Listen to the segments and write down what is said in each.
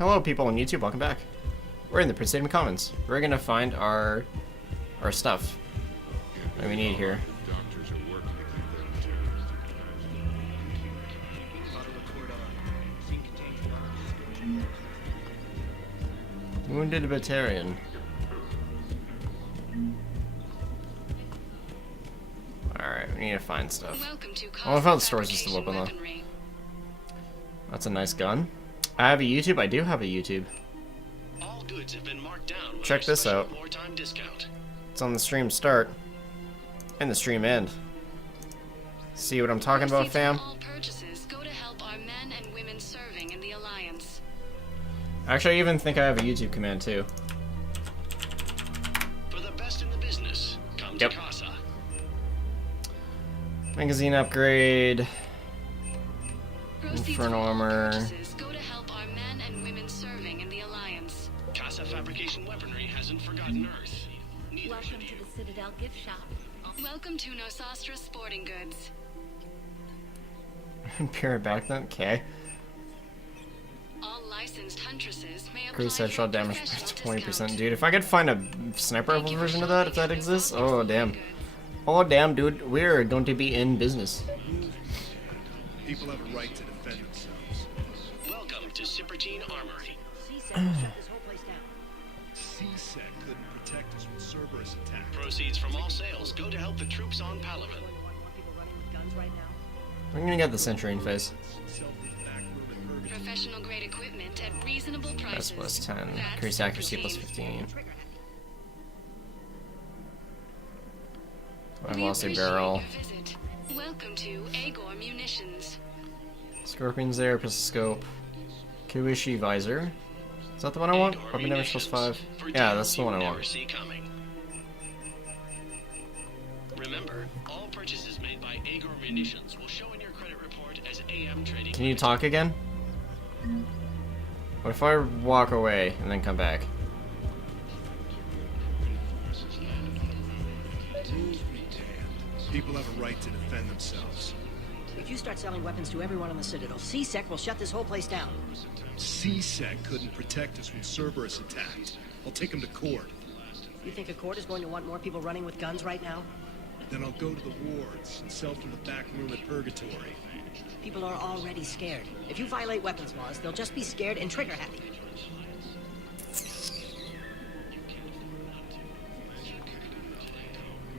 Hello people on YouTube, welcome back. We're in the Prince Statement Commons. We're gonna find our stuff that we need here. Wounded Batarian. Alright, we need to find stuff. Oh, I found the stores is still open though. That's a nice gun. I have a YouTube. I do have a YouTube. All goods have been marked down. Check this out. It's on the stream start and the stream end. See what I'm talking about, fam? All purchases go to help our men and women serving in the Alliance. Actually, I even think I have a YouTube command too. For the best in the business, come to Casa. Magazine upgrade. Proceeds Infernal from all armor. purchases go to help our men and women serving in the Alliance. Casa Fabrication Weaponry hasn't forgotten Earth. Neither Welcome should to you. the Citadel gift shop. Welcome to Nosastra Sporting Goods. Pure back then? Okay. All licensed huntresses may apply Increase for a headshot damage by professional 20%. discount. Dude, if I could find a sniper rifle version of that, if that exists, oh damn. Oh damn, dude, we're going to be in business. People have a right to defend themselves. Welcome to Cipertine Armory. C-Sec will shut this whole place down. C-Sec couldn't protect us when Cerberus attacked. Proceeds from all sales go to help the troops on Palaven. You want more people running with guns right now? I'm gonna get the Centurion face. Professional grade equipment at reasonable That's prices. plus 10. That's Increase accuracy plus Cipertine. 15. Trigger happy. I've We lost a appreciate barrel. your visit. Welcome to Agor Munitions. Scorpion's there, pistol scope. Kuishi visor. Is that the one I want? Agor Weapon damage plus Munitions. 5. For Yeah, deals that's the you one I never want. see coming. Remember, all purchases made by Agor Munitions will show in your credit report as AM trading. Can you talk again? What if I walk away and then come back? People have a right to defend themselves. If you start selling weapons to everyone on the Citadel, C-Sec will shut this whole place down. C-Sec couldn't protect us when Cerberus attacked. I'll take them to court. You think a court is going to want more people running with guns right now? Then I'll go to the wards and sell from the back room at Purgatory. People are already scared. If you violate weapons laws, they'll just be scared and trigger happy.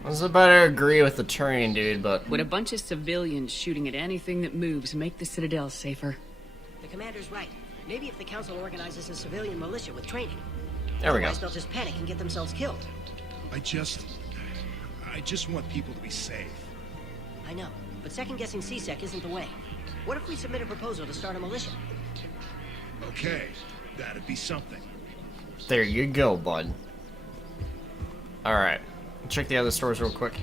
I was about to agree with the Turian dude, but Would a bunch of civilians shooting at anything that moves make the Citadel safer? The commander's right. Maybe if the council organizes a civilian militia with training. there we go. Otherwise, they'll just panic and get themselves killed. I just want people to be safe. I know, but second-guessing C-Sec isn't the way. What if we submit a proposal to start a militia? Okay, that'd be something. There you go, bud. Alright. Check the other stores real quick.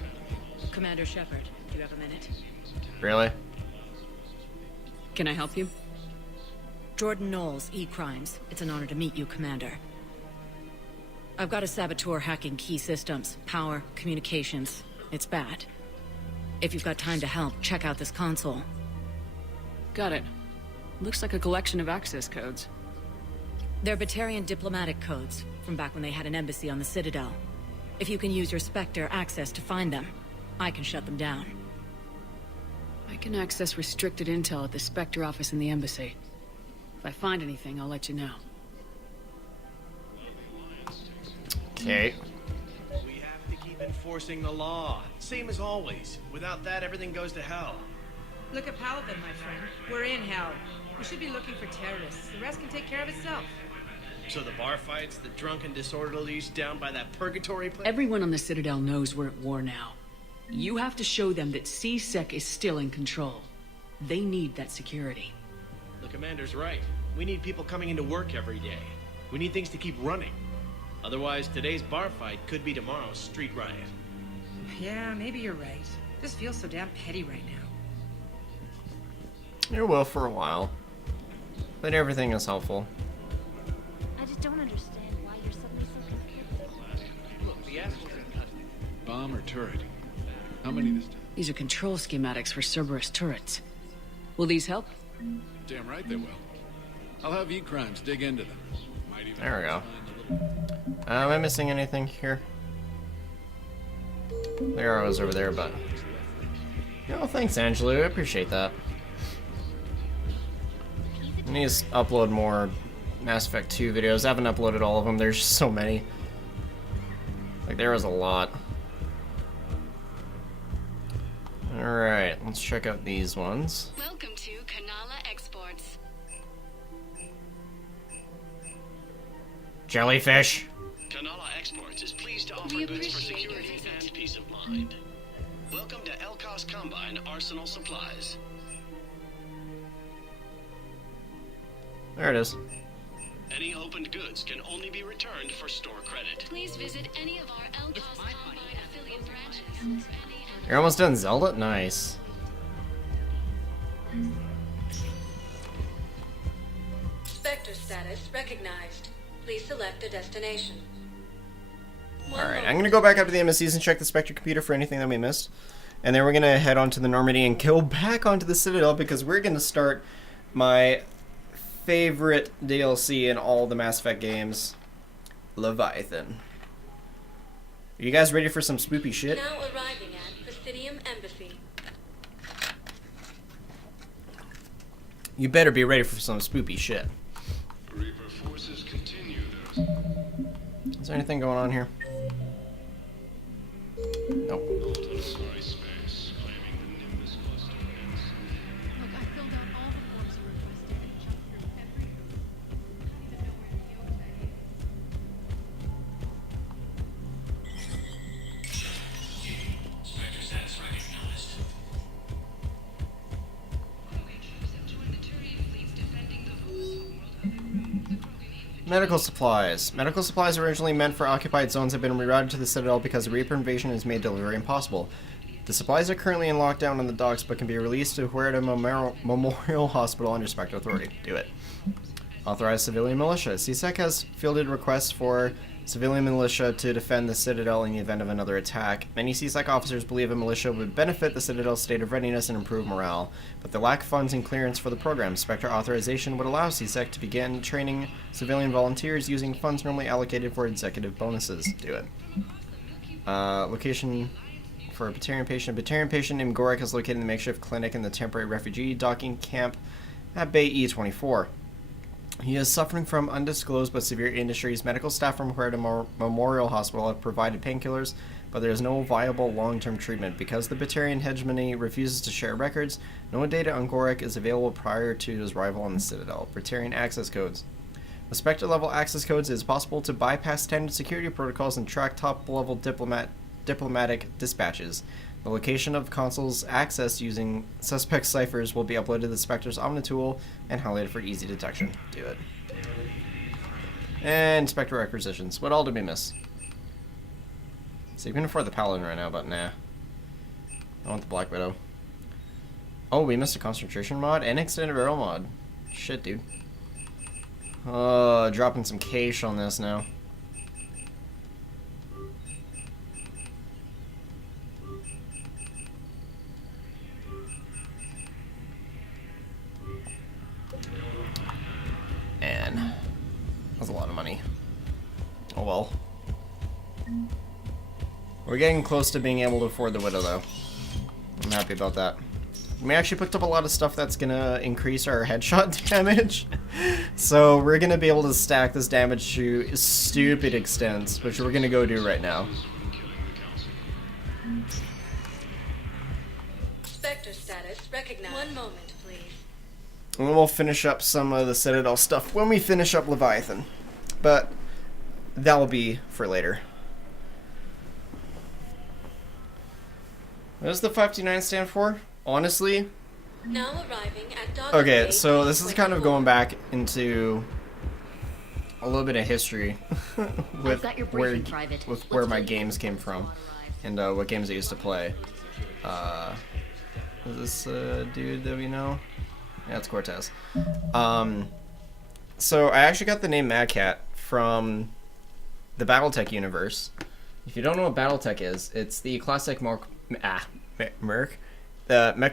Commander Shepard, do you have a minute? Really? Can I help you? Jordan Knowles, E-Crimes. It's an honor to meet you, Commander. I've got a saboteur hacking key systems, power, communications. It's bad. If you've got time to help, check out this console. Got it. Looks like a collection of access codes. They're Batarian diplomatic codes, from back when they had an embassy on the Citadel. If you can use your Spectre access to find them, I can shut them down. I can access restricted intel at the Spectre office in the embassy. If I find anything, I'll let you know. Okay. We have to keep enforcing the law. Same as always. Without that, everything goes to hell. Look at Paladin, my friend. We're in hell. We should be looking for terrorists. The rest can take care of itself. So the bar fights, the drunken disorderlies down by that purgatory place? Everyone on the Citadel knows we're at war now. You have to show them that C-Sec is still in control. They need that security. The commander's right. We need people coming into work every day. We need things to keep running. Otherwise, today's bar fight could be tomorrow's street riot. Yeah, maybe you're right. This feels so damn petty right now. It will for a while. But everything is helpful. I just don't understand why you're suddenly so confused. Look, the assholes in cut. Bomb or turret? How many this time? These are control schematics for Cerberus turrets. Will these help? Damn right they will. I'll have E-Crimes dig into them. Might even There we go. find a little... Am I missing anything here? The arrow's over there, but... Oh, thanks, Angelo. I appreciate that. I need to upload more Mass Effect 2 videos. I haven't uploaded all of them. There's just so many. Like, there was a lot. Alright, let's check out these ones. Welcome to Kanala Exports. Jellyfish! Kanala Exports is pleased to offer We goods for appreciate your security visit. and peace of mind. Welcome to Elkos Combine Arsenal Supplies. There it is. Any opened goods can only be returned for store credit. Please visit any of our Elcos Combine affiliate branches for any You're almost done, Zelda? Nice. Spectre status recognized. Please select a destination. Alright, I'm gonna go back up to the MSCs and check the Spectre computer for anything that we missed. And then we're gonna head on to the Normandy and go back onto the Citadel because we're gonna start my favorite DLC in all the Mass Effect games, Leviathan. Are you guys ready for some spoopy shit? Now arriving at Presidium Embassy. You better be ready for some spoopy shit. Reaper forces continue their... Is there anything going on here? Nope. Sorry, space, claiming the Nimbus cluster hits. Look, I filled out all the forms you requested and jumped through every hoop. I need to know where Kyota is. Medical supplies. Medical supplies originally meant for occupied zones have been rerouted to the Citadel because the Reaper invasion has made delivery impossible. The supplies are currently in lockdown on the docks, but can be released to Huerta Memorial Hospital under Spectre authority. Do it. Authorized civilian militia. CSEC has fielded requests for civilian militia to defend the Citadel in the event of another attack. Many CSEC officers believe a militia would benefit the Citadel's state of readiness and improve morale, but they lack funds and clearance for the program. Spectre authorization would allow CSEC to begin training civilian volunteers using funds normally allocated for executive bonuses. Do it. Location for a Batarian patient. A Batarian patient named Gorek is located in the makeshift clinic in the temporary refugee docking camp at Bay E24. He is suffering from undisclosed but severe injuries. Medical staff from Huerta Memorial Hospital have provided painkillers, but there is no viable long-term treatment. Because the Batarian hegemony refuses to share records, no data on Gorek is available prior to his arrival on the Citadel. Batarian access codes. With Spectre-level access codes, it is possible to bypass standard security protocols and track top-level diplomatic dispatches. The location of consoles accessed using suspect ciphers will be uploaded to the Spectre's Omnitool and highlighted for easy detection. Do it. And Spectre requisitions. What all did we miss? So you can afford the Paladin right now, but nah. I want the Black Widow. Oh, we missed a concentration mod and extended barrel mod. Shit, dude. Dropping some cash on this now. And that's a lot of money. Oh well. We're getting close to being able to afford the Widow, though. I'm happy about that. We actually picked up a lot of stuff that's gonna increase our headshot damage. So we're gonna be able to stack this damage to stupid extents, which we're gonna go do right now. Spectre status recognized. One moment, please. And then we'll finish up some of the Citadel stuff when we finish up Leviathan. But that will be for later. What does the 529 stand for? Honestly? Now arriving at Dog Okay, Bay so this is kind of 24. going back into a little bit of history with got your where briefing, Private. with my games came from and what games I used to play. Is this a dude that we know? Yeah, it's Cortez. So I actually got the name Mad Cat from the BattleTech universe. If you don't know what BattleTech is, it's the classic Mech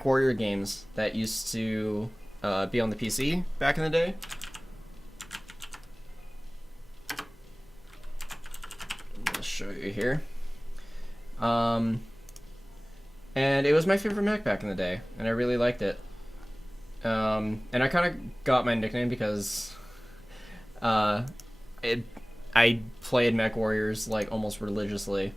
Warrior games that used to be on the PC back in the day. show you here. And it was my favorite mech back in the day, and I really liked it. And I kind of got my nickname because I played Mech Warriors like almost religiously,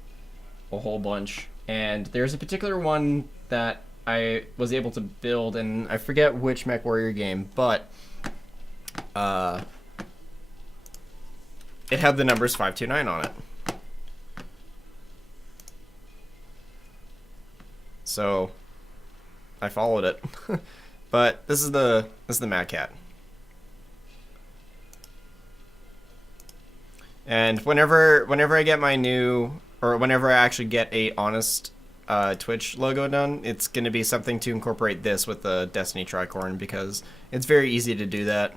a whole bunch. And there's a particular one that I was able to build, and I forget which Mech Warrior game, but it had the numbers 529 on it. So I followed it. But this is the Mad Cat. And whenever I get my new, or whenever I actually get a honest Twitch logo done, it's going to be something to incorporate this with the Destiny Tricorn, because it's very easy to do that.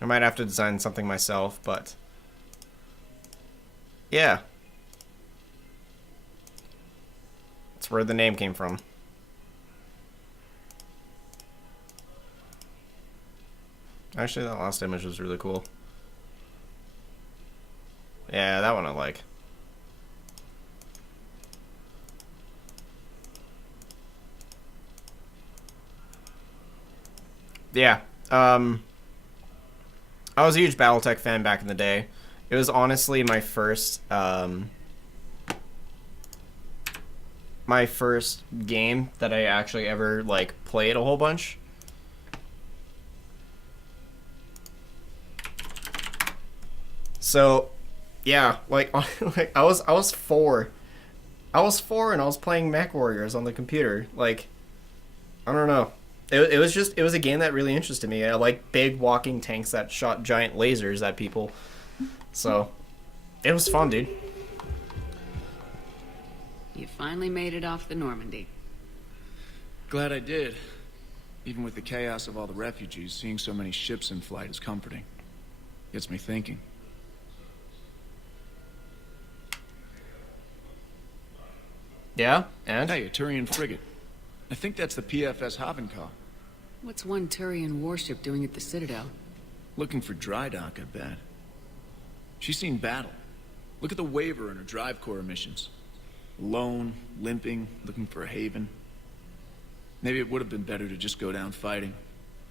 I might have to design something myself, but yeah. That's where the name came from. Actually, that last image was really cool. Yeah, that one I like. Yeah, I was a huge BattleTech fan back in the day. It was honestly my first game that I actually ever like played a whole bunch. So, yeah, like I was 4. I was 4 and I was playing Mech Warriors on the computer. Like, I don't know. It was a game that really interested me. I like big walking tanks that shot giant lasers at people. So, it was fun, dude. You finally made it off the Normandy. Glad I did. Even with the chaos of all the refugees, seeing so many ships in flight is comforting. Gets me thinking. Yeah, and? Hey, a Turian frigate. I think that's the PFS Havenkaw. What's one Turian warship doing at the Citadel? Looking for dry dock, I bet. She's seen battle. Look at the waiver in her drive core emissions. Alone, limping, looking for a haven. Maybe it would have been better to just go down fighting,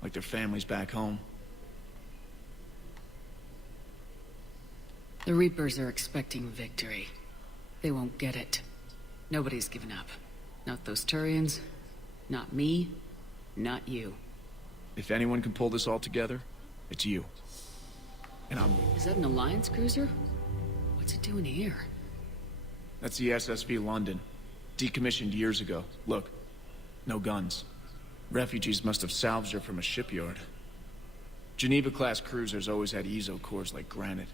like their families back home. The Reapers are expecting victory. They won't get it. Nobody's given up. Not those Turians, not me, not you. If anyone can pull this all together, it's you. And I'm... Is that an Alliance cruiser? What's it doing here? That's the SSV London. Decommissioned years ago. Look, no guns. Refugees must have salvaged her from a shipyard. Geneva-class cruisers always had eezo cores like granite.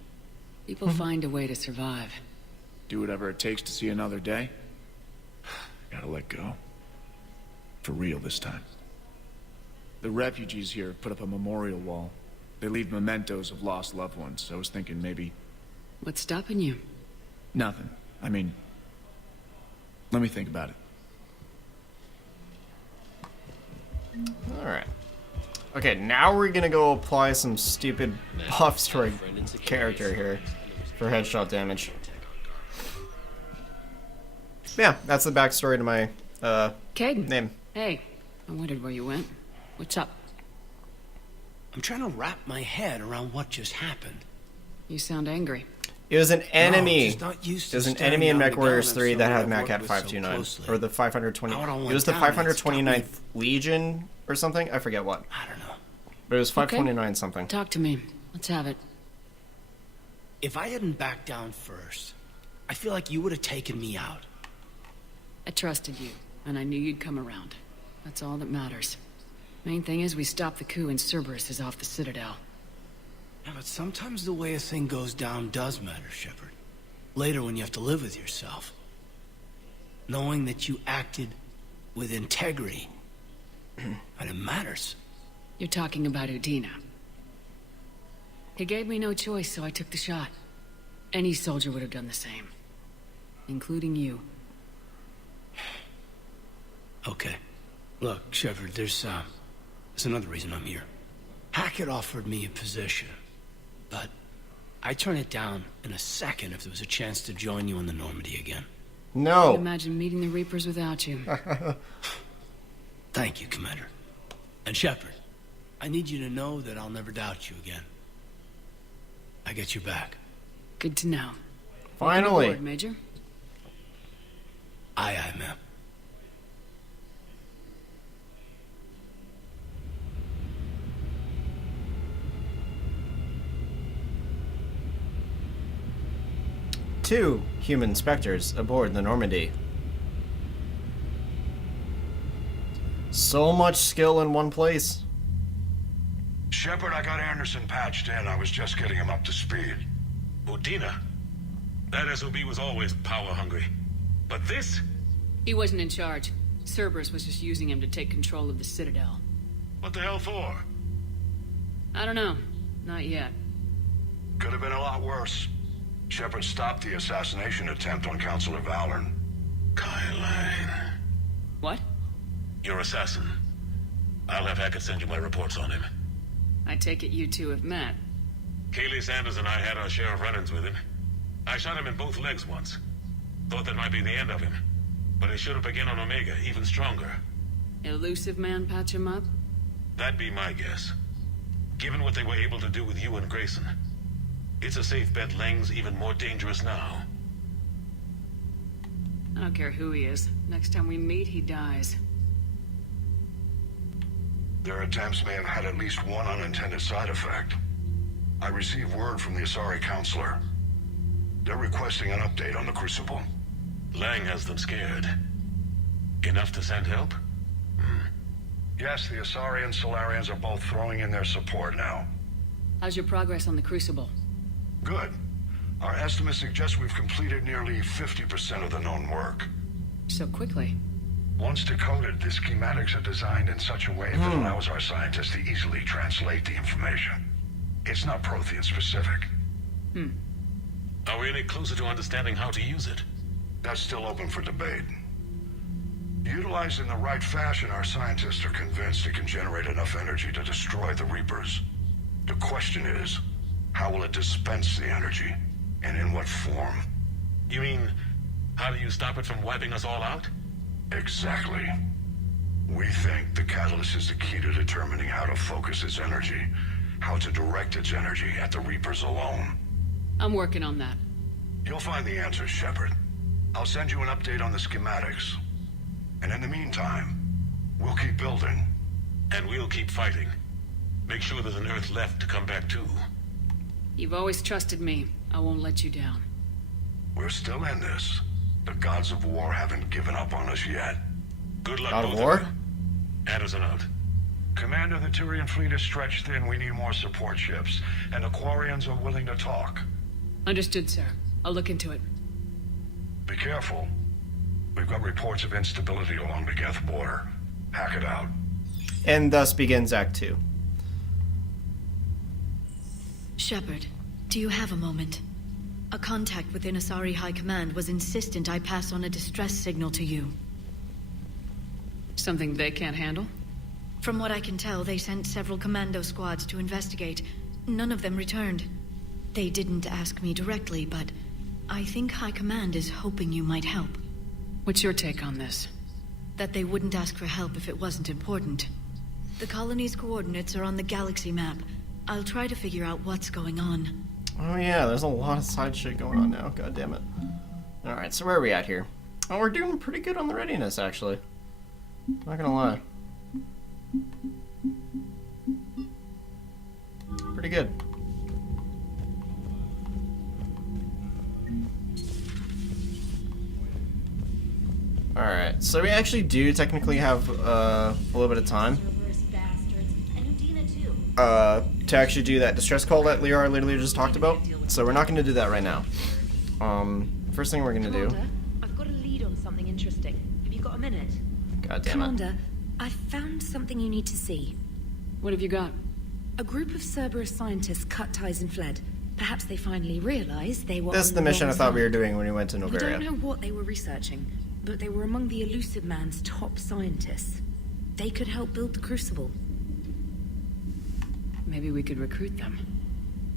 People find a way to survive. Do whatever it takes to see another day. Gotta let go. For real this time. The refugees here put up a memorial wall. They leave mementos of lost loved ones, so I was thinking maybe... What's stopping you? Nothing. I mean... Let me think about it. Alright. Okay, now we're gonna go apply some stupid buffs to our character here for headshot damage. Yeah, that's the backstory to my Caden. name. Hey, I wondered where you went. What's up? I'm trying to wrap my head around what just happened. You sound angry. It was an enemy. just not used to It was an staring enemy in down Mech the Warriors gun of 3 that had someone I've MacCat worked with so 529. closely. Or the 520. I don't It want was the down and stop me. 529th Legion or something? I forget what. I don't know. But it was 529 something. Talk to me. Let's have it. If I hadn't backed down first, I feel like you would have taken me out. I trusted you, and I knew you'd come around. That's all that matters. Main thing is we stop the coup and Cerberus is off the Citadel. Yeah, but sometimes the way a thing goes down does matter, Shepard. Later when you have to live with yourself. Knowing that you acted with integrity. And it matters. You're talking about Udina. He gave me no choice, so I took the shot. Any soldier would have done the same. Including you. Okay. Look, Shepard, there's another reason I'm here. Hackett offered me a position, but I'd turn it down in a second if there was a chance to join you on the Normandy again. No. Can't imagine meeting the Reapers without you. Thank you, Commander. And Shepard, I need you to know that I'll never doubt you again. I get your back. Good to know. Finally. Welcome aboard, Major. Aye, aye, ma'am. Two human specters aboard the Normandy. So much skill in one place. Shepard, I got Anderson patched in. I was just getting him up to speed. Udina? That SOB was always power-hungry. But this? He wasn't in charge. Cerberus was just using him to take control of the Citadel. What the hell for? I don't know. Not yet. Could have been a lot worse. Shepard stopped the assassination attempt on Counselor Valorn. Kai Lang. What? Your assassin. I'll have Hackett send you my reports on him. I take it you two have met. Kaylee Sanders and I had our share of run-ins with him. I shot him in both legs once. Thought that might be the end of him. But he should have begun on Omega, even stronger. Elusive man patch him up? That'd be my guess. Given what they were able to do with you and Grayson. It's a safe bet Lang's even more dangerous now. I don't care who he is. Next time we meet, he dies. Their attempts may have had at least one unintended side effect. I received word from the Asari Counselor. They're requesting an update on the Crucible. Lang has them scared. Enough to send help? Yes, the Asari and Solarians are both throwing in their support now. How's your progress on the Crucible? Good. Our estimates suggest we've completed nearly 50% of the known work. So quickly. Once decoded, the schematics are designed in such a way that allows our scientists to easily translate the information. It's not Prothean specific. Are we any closer to understanding how to use it? That's still open for debate. Utilized in the right fashion, our scientists are convinced it can generate enough energy to destroy the Reapers. The question is, how will it dispense the energy? And in what form? You mean, how do you stop it from wiping us all out? Exactly. We think the catalyst is the key to determining how to focus its energy, how to direct its energy at the Reapers alone. I'm working on that. You'll find the answers, Shepard. I'll send you an update on the schematics. And in the meantime, we'll keep building. And we'll keep fighting. Make sure there's an Earth left to come back to. You've always trusted me. I won't let you down. We're still in this. The gods of war haven't given up on us yet. Good luck, God of both War? of you. Anderson out. Commander, the Turian fleet is stretched thin. We need more support ships. And the Quarians are willing to talk. Understood, sir. I'll look into it. Be careful. We've got reports of instability along the Geth border. Hack it out. And thus begins Act 2. Shepard, do you have a moment? A contact within Asari High Command was insistent I pass on a distress signal to you. Something they can't handle? From what I can tell, they sent several commando squads to investigate. None of them returned. They didn't ask me directly, but I think High Command is hoping you might help. What's your take on this? That they wouldn't ask for help if it wasn't important. The colony's coordinates are on the galaxy map. I'll try to figure out what's going on. Oh yeah, there's a lot of side shit going on now. God damn it. Alright, so where are we at here? Oh, we're doing pretty good on the readiness, actually. Not gonna lie. Pretty good. Alright, so we actually do technically have a little bit of time to actually do that distress call that Liara literally just talked about. So we're not going to do that right now. First thing we're going to do... I've got a lead on something interesting. Have you got a minute? God damn it. Commander, I found something you need to see. What have you got? A group of Cerberus scientists cut ties and fled. Perhaps they finally realized they were This is on the mission I wrong thought we side. were doing when we went to We Noveria. don't know what they were researching, but they were among the Elusive Man's top scientists. They could help build the Crucible. Maybe we could recruit them.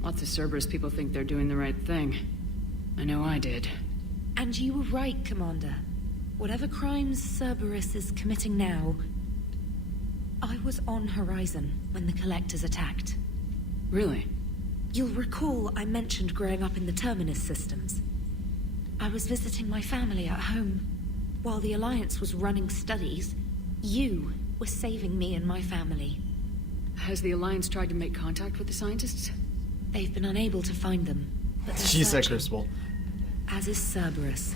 Lots of Cerberus people think they're doing the right thing. I know I did. And you were right, Commander. Whatever crimes Cerberus is committing now, I was on Horizon when the Collectors attacked. Really? You'll recall I mentioned growing up in the Terminus systems. I was visiting my family at home. While the Alliance was running studies, you were saving me and my family. Has the Alliance tried to make contact with the scientists? They've been unable to find them, but they're She said searching. Crucible. As is Cerberus.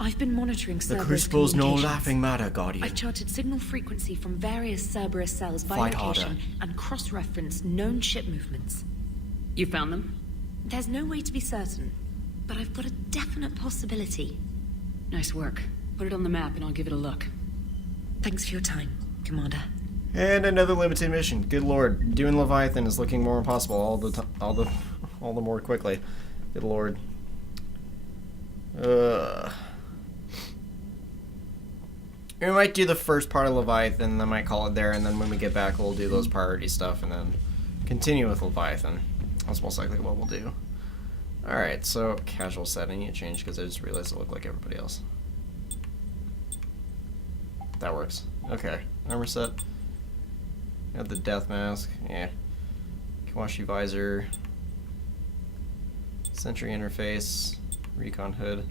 I've been monitoring The Cerberus Crucible's no communications. laughing matter, Guardian. I've charted signal frequency from various Cerberus cells by Fight location harder. and cross-referenced known ship movements. You found them? There's no way to be certain, but I've got a definite possibility. Nice work. Put it on the map and I'll give it a look. Thanks for your time, Commander. And another limited mission. Good lord, doing Leviathan is looking more impossible all the more quickly. Good lord. We might do the first part of Leviathan, then might call it there, and then when we get back we'll do those priority stuff and then continue with Leviathan. That's most likely what we'll do. Alright, so casual set. I need to change because I just realized I look like everybody else. That works. Okay, armor set. Got the death mask. Yeah. Kawashi visor. Sentry interface. Recon hood.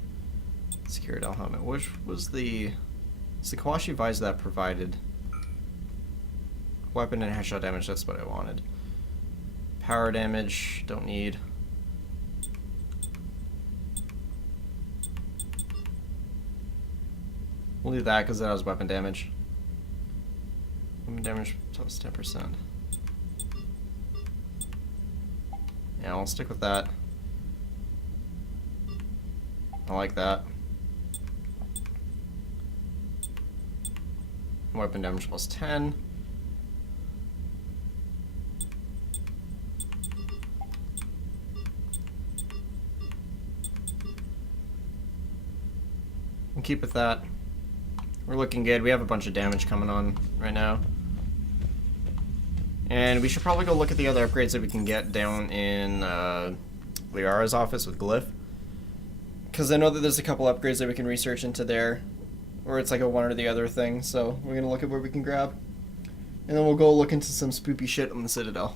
Securidel helmet. Which was the... It's the Kawashi visor that provided weapon and headshot damage. That's what I wanted. Power damage. Don't need. We'll do that because that has weapon damage. Weapon damage plus 10%. Yeah, I'll stick with that. I like that. Weapon damage plus 10. We'll keep with that. We're looking good. We have a bunch of damage coming on right now. And we should probably go look at the other upgrades that we can get down in Liara's office with Glyph. Because I know that there's a couple upgrades that we can research into there. Or it's like a one or the other thing. So we're going to look at what we can grab. And then we'll go look into some spoopy shit on the Citadel.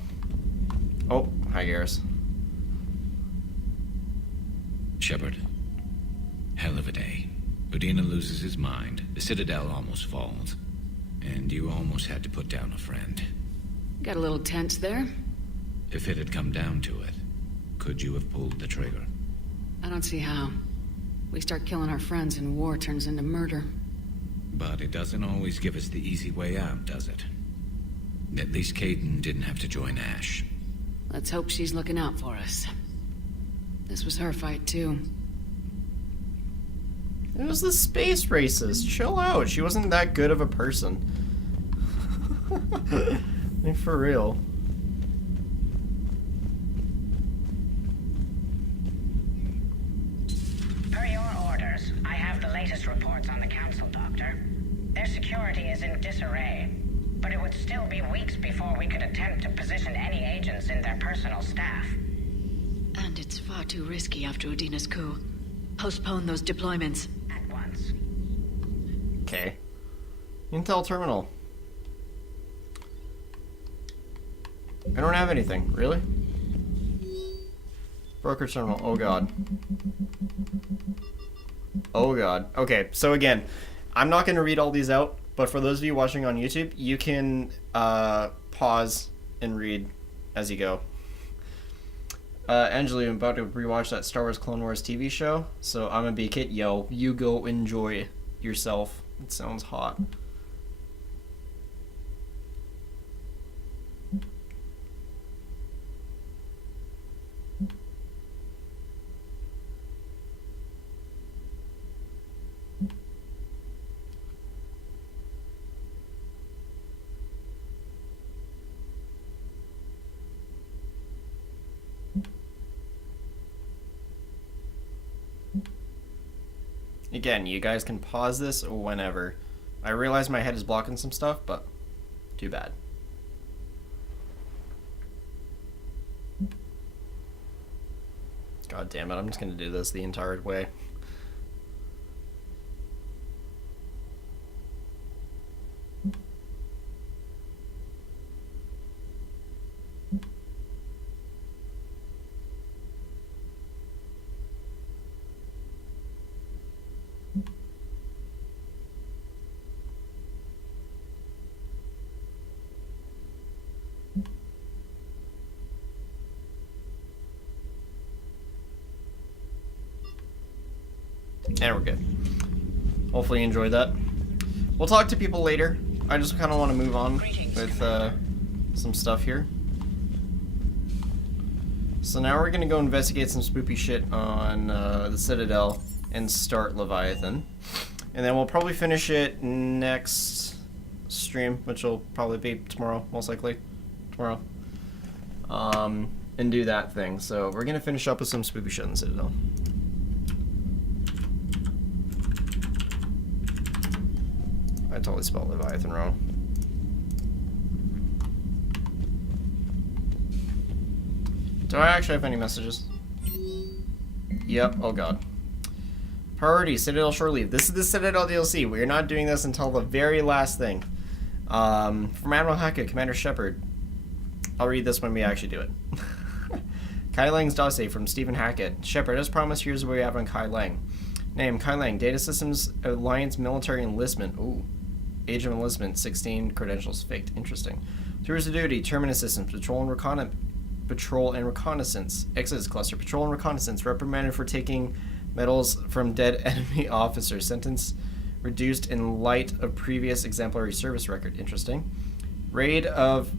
Oh, hi Garrus. Shepard. Hell of a day. Udina loses his mind, the Citadel almost falls, and you almost had to put down a friend. Got a little tense there. If it had come down to it, could you have pulled the trigger? I don't see how. We start killing our friends and war turns into murder. But it doesn't always give us the easy way out, does it? At least Kaidan didn't have to join Ash. Let's hope she's looking out for us. This was her fight, too. It was the space races. Chill out. She wasn't that good of a person. I mean, for real. Per your orders, I have the latest reports on the Council, Doctor. Their security is in disarray, but it would still be weeks before we could attempt to position any agents in their personal staff. And it's far too risky after Udina's coup. Postpone those deployments. At once. Okay. Intel terminal. I don't have anything. Really? Broker terminal. Oh god. Oh god. Okay, so again, I'm not going to read all these out, but for those of you watching on YouTube, you can pause and read as you go. Angela, I'm about to rewatch that Star Wars Clone Wars TV show, so I'm gonna be Kit. Yo, you go enjoy yourself. It sounds hot. Again, you guys can pause this whenever. I realize my head is blocking some stuff, but too bad. God damn it, I'm just gonna do this the entire way. And we're good. Hopefully you enjoyed that. We'll talk to people later. I just kind of want to move on with some stuff here. So now we're going to go investigate some spoopy shit on the Citadel and start Leviathan. And then we'll probably finish it next stream, which will probably be tomorrow, most likely. Tomorrow. And do that thing. So we're going to finish up with some spoopy shit in the Citadel. I totally spelled Leviathan wrong. Do I actually have any messages? Yep, oh god. Priority, Citadel shore leave. This is the Citadel DLC. We're not doing this until the very last thing. From Admiral Hackett, Commander Shepard. I'll read this when we actually do it. Kai Lang's dossier from Stephen Hackett. Shepard, as promised, here's what we have on Kai Lang. Name, Kai Lang, Data Systems Alliance Military Enlistment. Ooh. Age of enlistment, 16. Credentials faked. Interesting. Tours of duty, Terminus Systems, Patrol and Reconnaissance. Exodus Cluster, Patrol and Reconnaissance. Reprimanded for taking medals from dead enemy officers. Sentence reduced in light of previous exemplary service record. Interesting. Raid of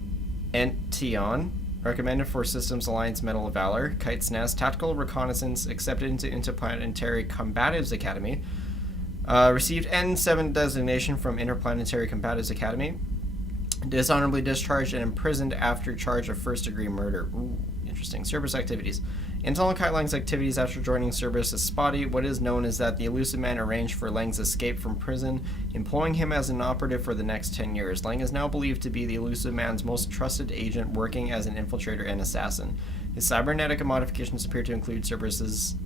Ention. Recommended for Systems Alliance Medal of Valor. Kite's Nest. Tactical Reconnaissance. Accepted into Interplanetary Combatives Academy. Received N7 designation from Interplanetary Combatives Academy. Dishonorably discharged and imprisoned after charge of first-degree murder. Ooh, interesting. Cerberus activities. Intel on Kai Lang's activities after joining Cerberus is spotty. What is known is that the Elusive Man arranged for Lang's escape from prison, employing him as an operative for the next 10 years. Lang is now believed to be the Elusive Man's most trusted agent, working as an infiltrator and assassin. His cybernetic modifications appear to include Cerberus's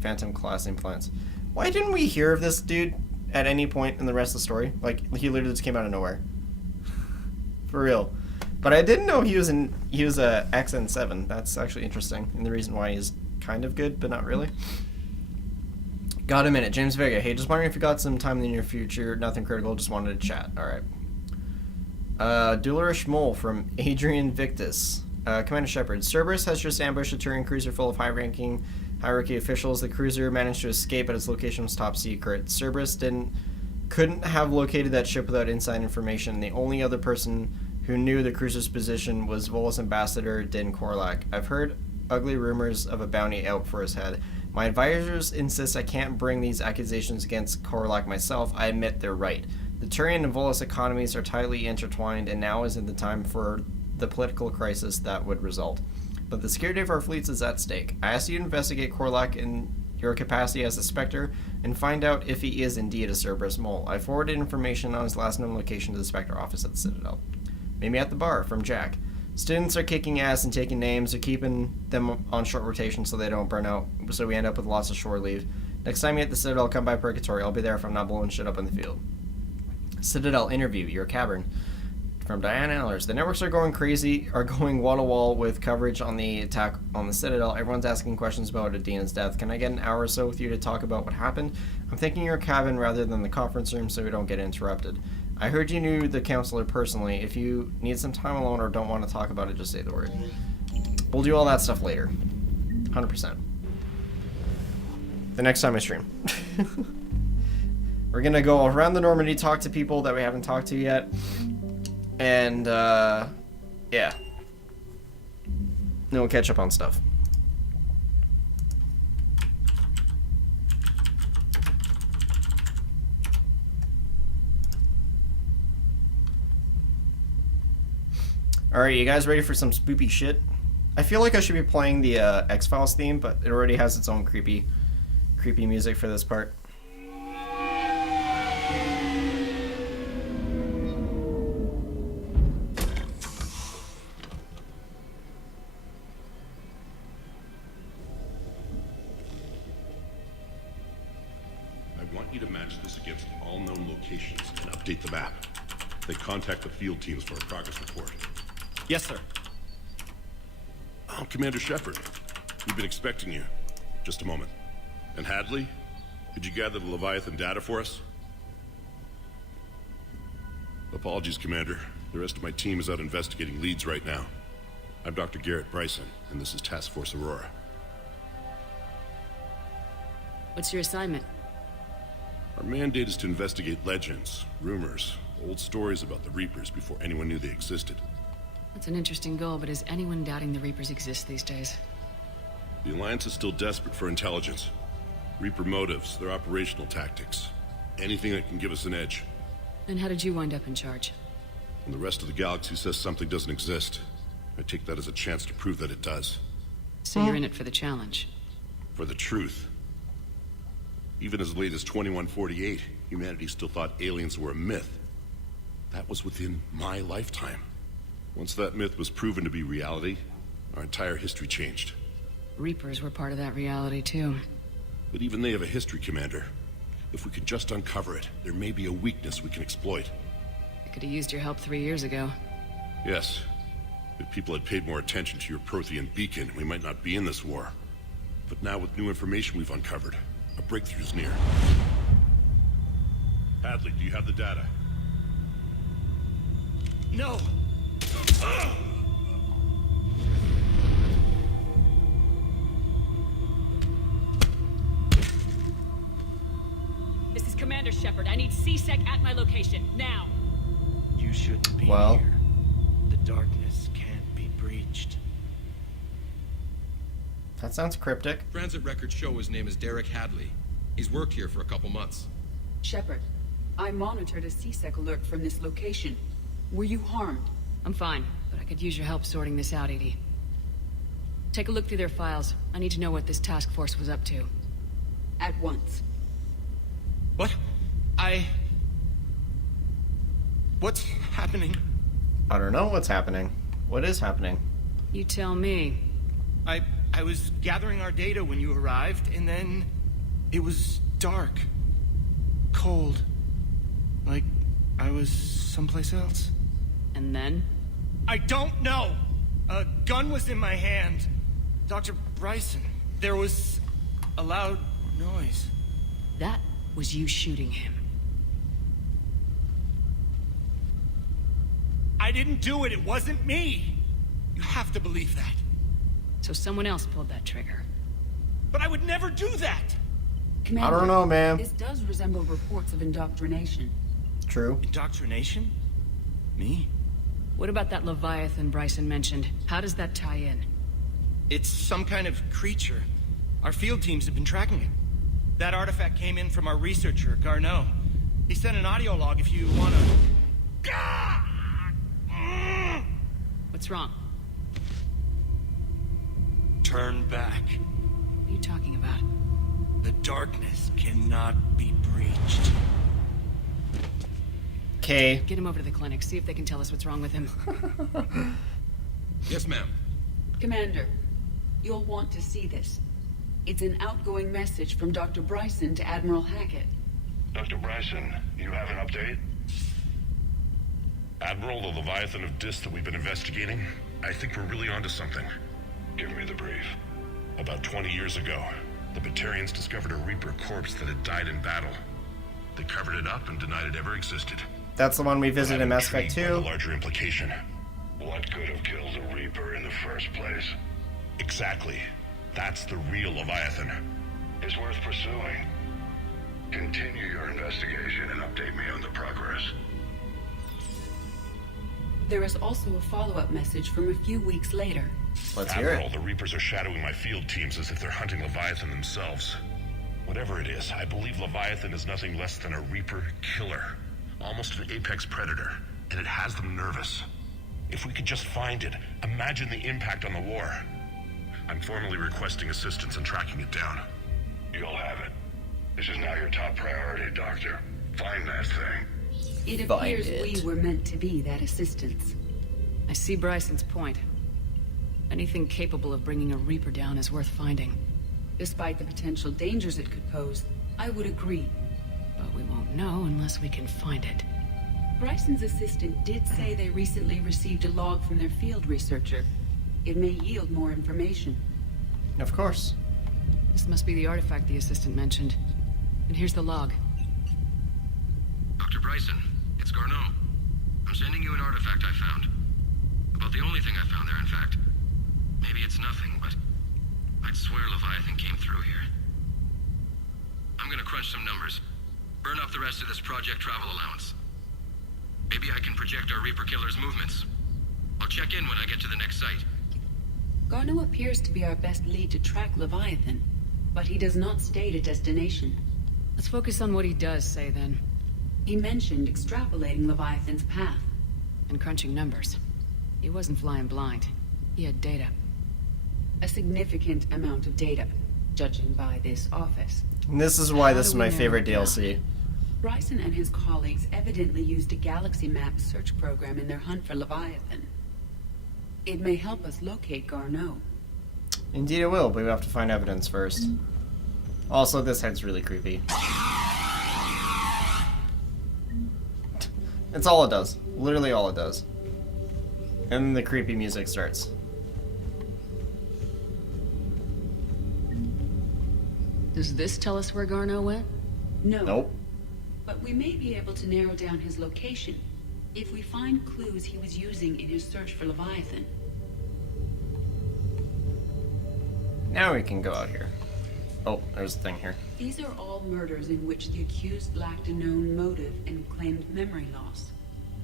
Phantom class implants. Why didn't we hear of this dude at any point in the rest of the story? Like, he literally just came out of nowhere. For real. But I didn't know he was a XN7. That's actually interesting, and the reason why he's kind of good, but not really. Got a minute. James Vega. Hey, just wondering if you got some time in the near future. Nothing critical, just wanted to chat. Alright. Dularish Mole from Adrian Victus. Commander Shepard. Cerberus has just ambushed a Turian cruiser full of hierarchy officials. The cruiser managed to escape, but its location was top secret. Cerberus couldn't have located that ship without inside information. The only other person who knew the cruiser's position was Volus Ambassador Din Korlak. I've heard ugly rumors of a bounty out for his head. My advisors insist I can't bring these accusations against Korlak myself. I admit they're right. The Turian and Volus economies are tightly intertwined, and now isn't the time for the political crisis that would result. But the security of our fleets is at stake. I ask you to investigate Korlak in your capacity as a Spectre, and find out if he is indeed a Cerberus mole. I forwarded information on his last known location to the Spectre office at the Citadel. Meet me at the bar, from Jack. Students are kicking ass and taking names, or keeping them on short rotation so they don't burn out, so we end up with lots of shore leave. Next time you're at the Citadel, come by Purgatory. I'll be there if I'm not blowing shit up in the field. Citadel interview, your cavern. From Diane Allers. The networks are going crazy, are going wall-to-wall with coverage on the attack on the Citadel. Everyone's asking questions about Adina's death. Can I get an hour or so with you to talk about what happened? I'm thinking your cabin rather than the conference room so we don't get interrupted. I heard you knew the counselor personally. If you need some time alone or don't want to talk about it, just say the word. We'll do all that stuff later. 100%. The next time I stream. We're gonna go around the Normandy, talk to people that we haven't talked to yet. And, yeah. Then we'll catch up on stuff. Alright, you guys ready for some spoopy shit? I feel like I should be playing the X-Files theme, but it already has its own creepy music for this part. want you to match this against all known locations and update the map. Then contact the field teams for a progress report. Yes, sir. Oh, Commander Shepard. We've been expecting you. Just a moment. And Hadley, could you gather the Leviathan data for us? Apologies, Commander. The rest of my team is out investigating leads right now. I'm Dr. Garrett Bryson, and this is Task Force Aurora. What's your assignment? Our mandate is to investigate legends, rumors, old stories about the Reapers before anyone knew they existed. That's an interesting goal, but is anyone doubting the Reapers exist these days? The Alliance is still desperate for intelligence. Reaper motives, their operational tactics. Anything that can give us an edge. And how did you wind up in charge? When the rest of the galaxy says something doesn't exist, I take that as a chance to prove that it does. So you're in it for the challenge? For the truth. Even as late as 2148, humanity still thought aliens were a myth. That was within my lifetime. Once that myth was proven to be reality, our entire history changed. Reapers were part of that reality, too. But even they have a history, Commander. If we could just uncover it, there may be a weakness we can exploit. I could have used your help 3 years ago. Yes. If people had paid more attention to your Prothean beacon, we might not be in this war. But now with new information we've uncovered, a breakthrough's near. Hadley, do you have the data? No! This is Commander Shepard. I need C-Sec at my location, now! You shouldn't be Well. here. The darkness can't be breached. That sounds cryptic. Transit records show his name is Derek Hadley. He's worked here for a couple months. Shepard, I monitored a C-Sec alert from this location. Were you harmed? I'm fine, but I could use your help sorting this out, Edie. Take a look through their files. I need to know what this task force was up to. At once. What? What's happening? I don't know what's happening. What is happening? You tell me. I was gathering our data when you arrived, and then it was dark. Cold. Like I was someplace else. And then? I don't know! A gun was in my hand. Dr. Bryson, there was a loud noise. That was you shooting him. I didn't do it, it wasn't me! You have to believe that. So someone else pulled that trigger. But I would never do that! Commander, I don't know, man. This does resemble reports of indoctrination. True. Indoctrination? Me? What about that Leviathan Bryson mentioned? How does that tie in? It's some kind of creature. Our field teams have been tracking it. That artifact came in from our researcher, Garneau. He sent an audio log if you wanna... What's wrong? Turn back. What are you talking about? The darkness cannot be breached. Okay. Get him over to the clinic, see if they can tell us what's wrong with him. Yes, ma'am. Commander, you'll want to see this. It's an outgoing message from Dr. Bryson to Admiral Hackett. Dr. Bryson, you have an update? Admiral, the Leviathan of Dis that we've been investigating, I think we're really onto something. Give me the brief. About 20 years ago, the Batarians discovered a Reaper corpse that had died in battle. They covered it up and denied it ever existed. That's the one we visited in Mass Effect 2. The larger implication. What could have killed the Reaper in the first place? Exactly. That's the real Leviathan. It's worth pursuing. Continue your investigation and update me on the progress. There is also a follow-up message from a few weeks later. Let's hear Admiral, it. the Reapers are shadowing my field teams as if they're hunting Leviathan themselves. Whatever it is, I believe Leviathan is nothing less than a Reaper killer. Almost an apex predator, and it has them nervous. If we could just find it, imagine the impact on the war. I'm formally requesting assistance in tracking it down. You'll have it. This is now your top priority, Doctor. Find that thing. It Find appears it. we were meant to be that assistance. I see Bryson's point. Anything capable of bringing a Reaper down is worth finding. Despite the potential dangers it could pose, I would agree. But we won't know unless we can find it. Bryson's assistant did say they recently received a log from their field researcher. It may yield more information. Of course. This must be the artifact the assistant mentioned. And here's the log. Dr. Bryson, it's Garneau. I'm sending you an artifact I found. About the only thing I found there, in fact. Maybe it's nothing, but I'd swear Leviathan came through here. I'm gonna crunch some numbers. Burn up the rest of this project travel allowance. Maybe I can project our Reaper Killer's movements. I'll check in when I get to the next site. Garneau appears to be our best lead to track Leviathan, but he does not state a destination. Let's focus on what he does say, then. He mentioned extrapolating Leviathan's path. And crunching numbers. He wasn't flying blind. He had data. A significant amount of data, judging by this office. And this is why How this do is we my narrow favorite it down? DLC. Bryson and his colleagues evidently used a galaxy map search program in their hunt for Leviathan. It may help us locate Garneau. Indeed it will, but we have to find evidence first. Also, this head's really creepy. It's all it does. Literally all it does. And the creepy music starts. Does this tell us where Garneau went? No. Nope. But we may be able to narrow down his location if we find clues he was using in his search for Leviathan. Now we can go out here. Oh, there's a thing here. These are all murders in which the accused lacked a known motive and claimed memory loss.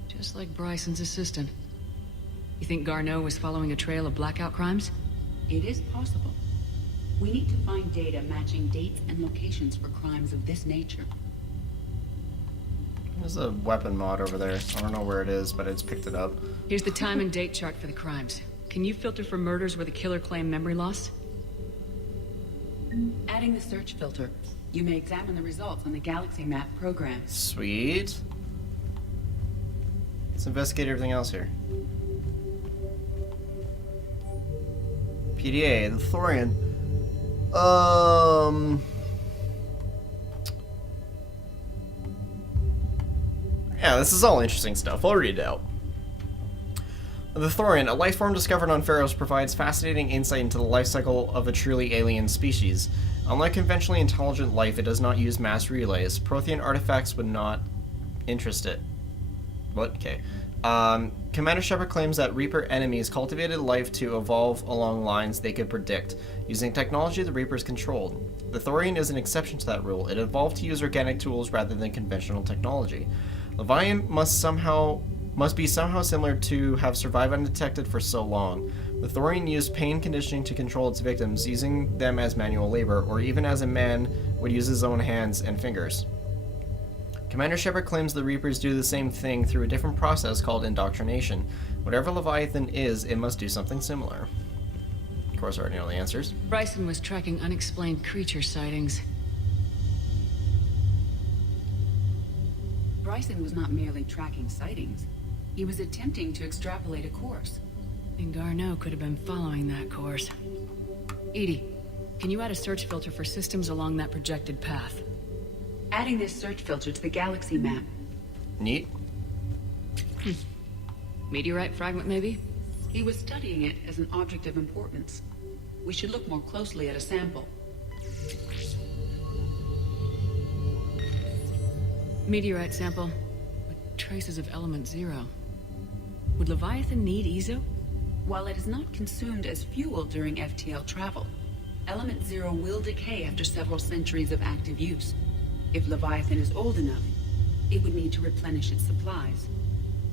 Just like Bryson's assistant. You think Garneau was following a trail of blackout crimes? It is possible. We need to find data matching dates and locations for crimes of this nature. There's a weapon mod over there. I don't know where it is, but it's picked it up. Here's the time and date chart for the crimes. Can you filter for murders where the killer claimed memory loss? Adding the search filter, you may examine the results on the Galaxy Map program. Sweet. Let's investigate everything else here. PDA, the Thorian. Yeah, this is all interesting stuff. I'll read it out. The Thorian, a life form discovered on Pharos, provides fascinating insight into the life cycle of a truly alien species. Unlike conventionally intelligent life, it does not use mass relays. Prothean artifacts would not interest it. What? Okay. Commander Shepard claims that Reaper enemies cultivated life to evolve along lines they could predict, using technology the Reapers controlled. The Thorian is an exception to that rule. It evolved to use organic tools rather than conventional technology. Leviathan must be somehow similar to have survived undetected for so long. The Thorian used pain conditioning to control its victims, using them as manual labor, or even as a man would use his own hands and fingers. Commander Shepard claims the Reapers do the same thing through a different process called indoctrination. Whatever Leviathan is, it must do something similar. Of course, I already know the answers. Bryson was tracking unexplained creature sightings. Bryson was not merely tracking sightings. He was attempting to extrapolate a course. And Garneau could have been following that course. Edie, can you add a search filter for systems along that projected path? Adding this search filter to the Galaxy Map. Neat. Meteorite fragment, maybe? He was studying it as an object of importance. We should look more closely at a sample. Meteorite sample, with traces of element 0. Would Leviathan need Ezo? While it is not consumed as fuel during FTL travel, element 0 will decay after several centuries of active use. If Leviathan is old enough, it would need to replenish its supplies.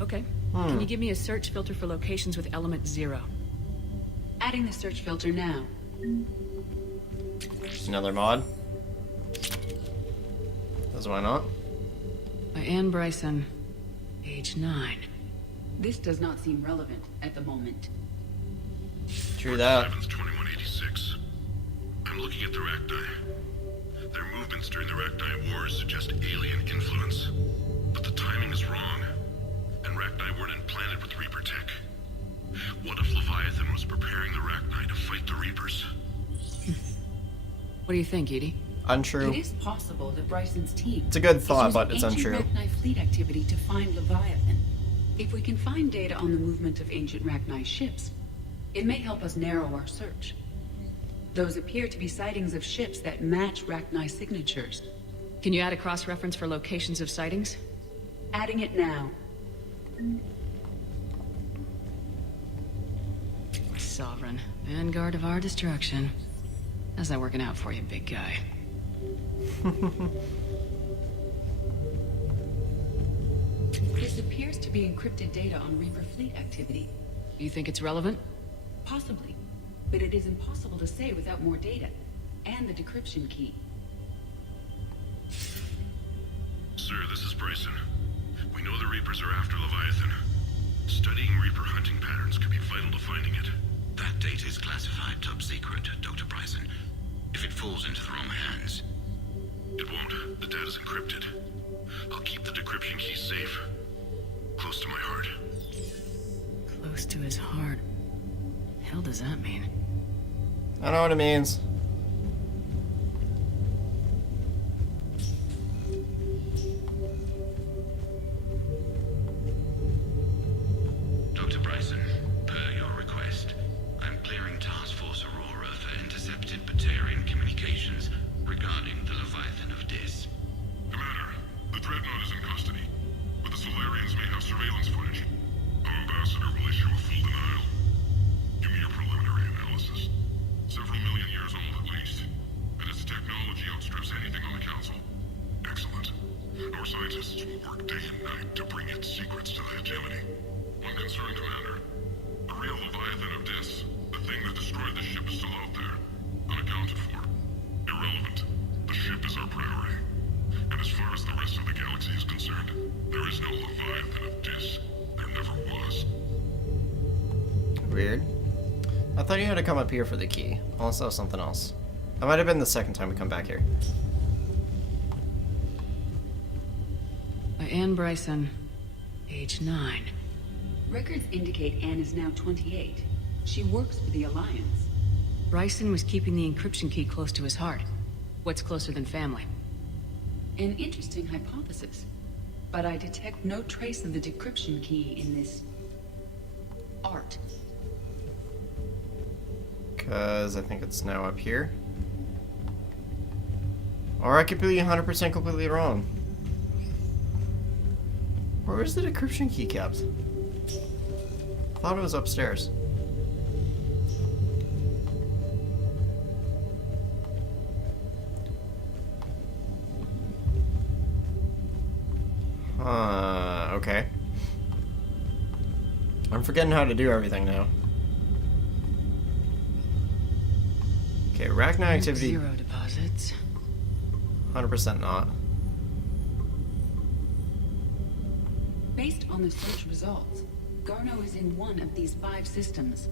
Okay. Can you give me a search filter for locations with element 0? Adding the search filter now. Another mod. Because why not? By Anne Bryson, age 9. This does not seem relevant at the moment. True that. 2186. I'm looking at the Rachni. Their movements during the Rachni Wars suggest alien influence. But the timing is wrong. And Rachni weren't implanted with Reaper tech. What if Leviathan was preparing the Rachni to fight the Reapers? What do you think, Edie? Untrue. It is possible that Bryson's team. It's a good is thought, using but it's ancient untrue. Rachni fleet activity to find Leviathan. If we can find data on the movement of ancient Rachni ships, it may help us narrow our search. Those appear to be sightings of ships that match Rachni signatures. Can you add a cross-reference for locations of sightings? Adding it now. Sovereign. Vanguard of our destruction. How's that working out for you, big guy? This appears to be encrypted data on Reaper fleet activity. You think it's relevant? Possibly. But it is impossible to say without more data. And the decryption key. Sir, this is Bryson. We know the Reapers are after Leviathan. Studying Reaper hunting patterns could be vital to finding it. That data is classified top secret, Dr. Bryson. If it falls into the wrong hands... It won't. The data's encrypted. I'll keep the decryption key safe. Close to my heart. Close to his heart. Hell does that mean? I know what it means. Dr. Bryson, per your request, I'm clearing Task Force Aurora for intercepted Batarian communications regarding the Leviathan of Dis. Commander, the Dreadnought is in custody, but the Solarians may have surveillance footage. Our ambassador will issue a full denial. Give me your preliminary analysis. Several million years old at least, and its technology outstrips anything on the Council. Excellent. Our scientists will work day and night to bring its secrets to the hegemony. One concern, Commander. The real Leviathan of Dis, the thing that destroyed the ship, is still out there, unaccounted for. Irrelevant. The ship is our priority. And as far as the rest of the galaxy is concerned, there is no Leviathan of Dis. There never was. Weird. I thought you had to come up here for the key. Unless that was something else. That might have been the second time we come back here. By Anne Bryson, age 9. Records indicate Anne is now 28. She works for the Alliance. Bryson was keeping the encryption key close to his heart. What's closer than family? An interesting hypothesis. But I detect no trace of the decryption key in this... art. Because I think it's now up here. Or I could be 100% completely wrong. Where is the decryption key kept? I thought it was upstairs. Okay. I'm forgetting how to do everything now. Okay, Rachni activity. 0 deposits. 100% not. Based on the search results, Garneau is in one of these 5 systems.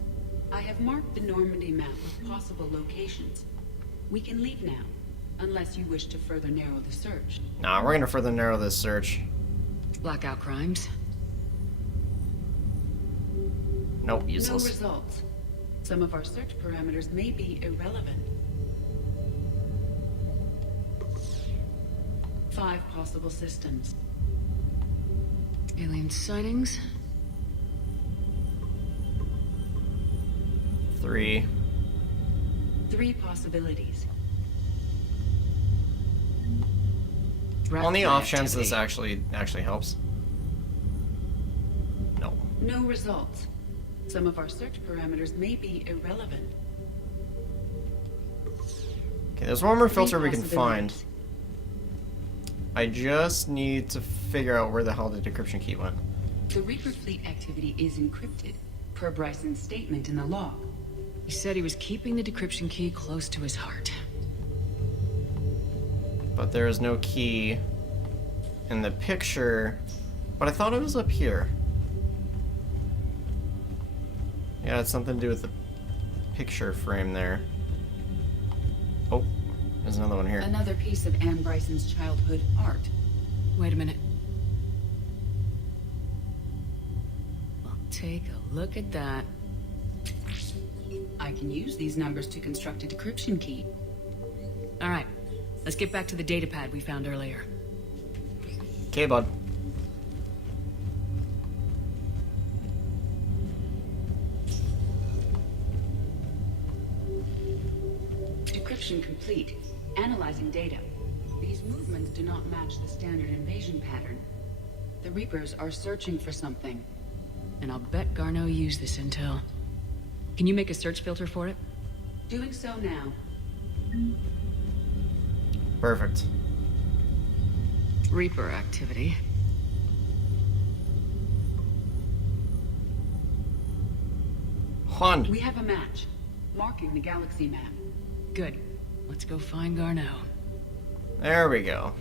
I have marked the Normandy map with possible locations. We can leave now, unless you wish to further narrow the search. Nah, we're gonna further narrow this search. Blackout crimes. Nope, useless. No results. Some of our search parameters may be irrelevant. 5 possible systems. Alien sightings. 3. 3 possibilities. On the off chance activity. this actually helps. No. No results. Some of our search parameters may be irrelevant. Okay, there's one more 3 filter we can find. possibilities. I just need to figure out where the hell the decryption key went. The Reaper fleet activity is encrypted, per Bryson's statement in the log. He said he was keeping the decryption key close to his heart. But there is no key in the picture. But I thought it was up here. Yeah, it's something to do with the picture frame there. Oh, there's another one here. Another piece of Anne Bryson's childhood art. Wait a minute. Well, take a look at that. I can use these numbers to construct a decryption key. All right, Let's get back to the datapad we found earlier. Okay, bud. Decryption complete. Analyzing data. These movements do not match the standard invasion pattern. The Reapers are searching for something. And I'll bet Garneau used this intel. Can you make a search filter for it? Doing so now. Perfect. Reaper activity. Juan. We have a match. Marking the galaxy map. Good. Let's go find Garneau. There we go.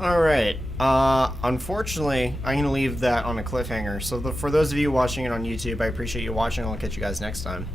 Alright, unfortunately, I'm going to leave that on a cliffhanger. So for those of you watching it on YouTube, I appreciate you watching, and I'll catch you guys next time.